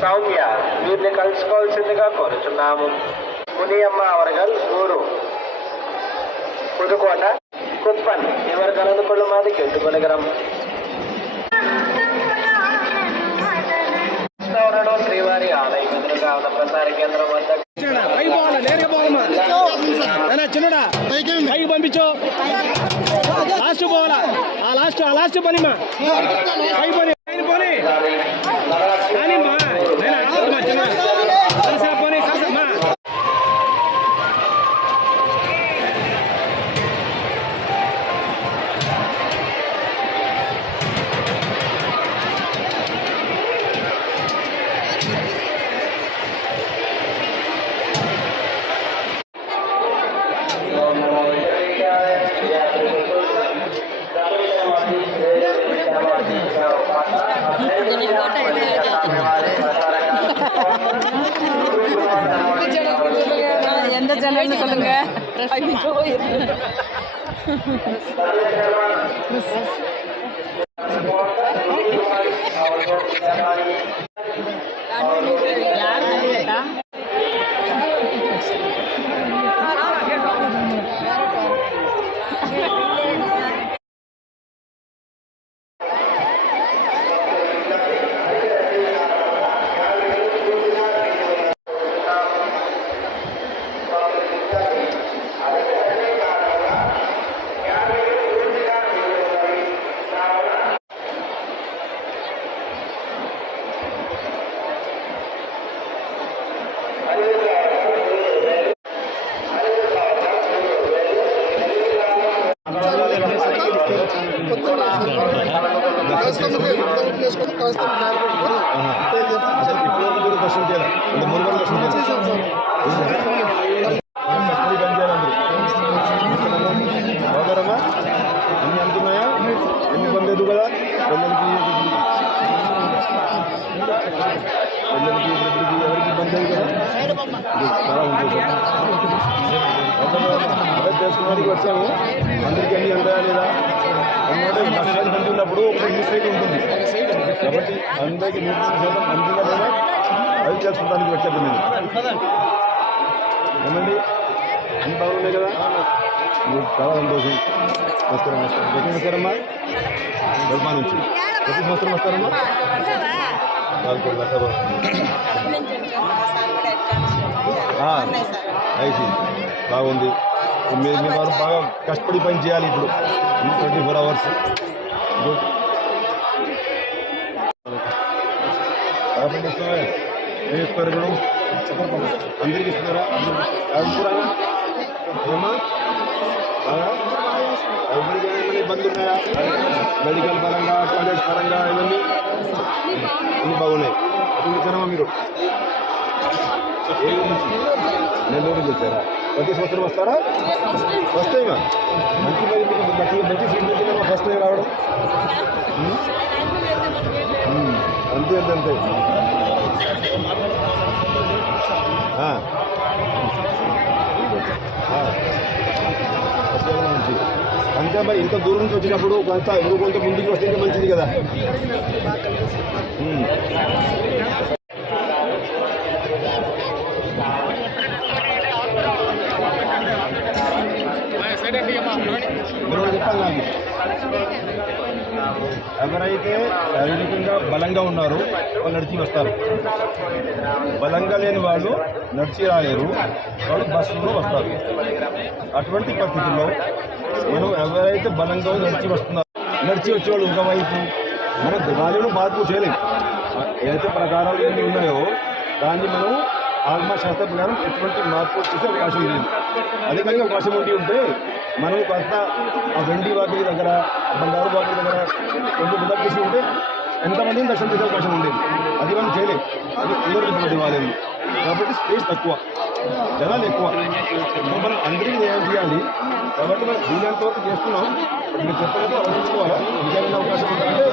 సౌమ్య వీరిని కలుసుకోవాల్సిందిగా కోరుచున్నాము. మునియమ్మ అవరగల్ ఊరు పుదుకోట కుప్పన్ ఇవరు కలదుకొళ్ళు మాది కెట్టుకొనగరం శ్రీవారి ఆలయం ఎదురుగా ఉన్న ప్రసార కేంద్రం వద్ద చిన్నడా పైకి పంపించు. లాస్ట్ పోవాలా, ఆ లాస్ట్ పనిమా పై పని పోనీ కానీమ్మా నేను ఆడమ్మా చిన్న కలిసా పోనీ కలిసమ్మా. எந்த சேனல்னு சொல்லுங்க. బాగారమ్మా అన్ని అందుతున్నాయా? ఎన్ని ఇబ్బంది లేదు కదా పిల్లలకి ఎవరికి ఇబ్బంది లేదు కదా. చాలా సంతోషం చేసుకోవడానికి వచ్చాము. అందరికీ అన్ని అందాయా లేదా ఎందుకంటే బస్సు మంది ఉన్నప్పుడు ఒక మిస్ అయితే ఉంటుంది కాబట్టి అందరికీ 100% అందుగా లేదా అది చేసుకోవడానికి వచ్చాను నేను. ఏమండి అన్ని బాగున్నాయి కదా, చాలా సంతోషం. నమస్కారం. ఎక్కడ వస్తారమ్మా? బల్మా నుంచి. ప్రతి సంవత్సరం వస్తారమ్మా? ఐసి బాగుంది. మీరు మీ వారు బాగా కష్టపడి పని చేయాలి ఇప్పుడు 24 hours. గుడ్. కాబట్టి ఇస్తారా? ఏం ఇస్తారు ఇప్పుడు? అందరికి ఇస్తున్నారా? ఎవరుకురానా ఏమా బాగా ఎవరికి ఏమైనా ఇబ్బంది ఉన్నాయా? మెడికల్ పరంగా, కాలేజ్ పరంగా ఇవన్నీ అన్నీ బాగున్నాయి. ఎప్పుడు వచ్చారమ్మా మీరు? ఏ నుంచి? నెల్లూరు నుంచి వచ్చారా? ప్రతి సంవత్సరం వస్తారా? ఫస్ట్ టైమా? మంచి మంచి సీట్ వచ్చిందమ్మా ఫస్ట్ టైం రావడం. అంతే అంతే అంతే నుంచి అంతే మరి. ఇంత దూరం నుంచి వచ్చినప్పుడు కొంత ముందుకు వస్తే ఇంకా మంచిది కదా. మీరు చెప్పాలి నాకు. ఎవరైతే శారీరకంగా బలంగా ఉన్నారో వాళ్ళు నడిచి వస్తారు. బలంగా లేని వాళ్ళు నడిచి రాలేరు, వాళ్ళు బస్సులో వస్తారు. అటువంటి పరిస్థితుల్లో మనం ఎవరైతే బలంగా నడిచి వస్తున్నారో నడిచి వచ్చేవాళ్ళు ఒకవైపు మనం దివాళీలో మార్పు చేయలేము. ఏదైతే ప్రకారాలు ఏమి ఉన్నాయో దాన్ని మనం ఆత్మశాస్త్ర ప్రకారం ఎటువంటి మార్పు వచ్చేసే అవకాశం లేదు. అదే కానీ అవకాశం ఉంటే మనం కొంత ఆ వెండి వాకిలి దగ్గర, బంగారు వాకిలి దగ్గర కొంచెం ఉదర్చేసి ఉంటే ఎంతమందిని దర్శనం చేసే అవకాశం ఉండేది. అది మనం చేయలేము. అది అందరూ దివాళీలు కాబట్టి స్పేస్ తక్కువ, జనాలు ఎక్కువ. మనం అందరికీ న్యాయం చేయాలి కాబట్టి మనం వీలైనంత వరకు చేస్తున్నాం. మీరు చెప్పడంతో ఆలోచించుకోవాలా. ఇంకేమైనా అవకాశం ఉంటే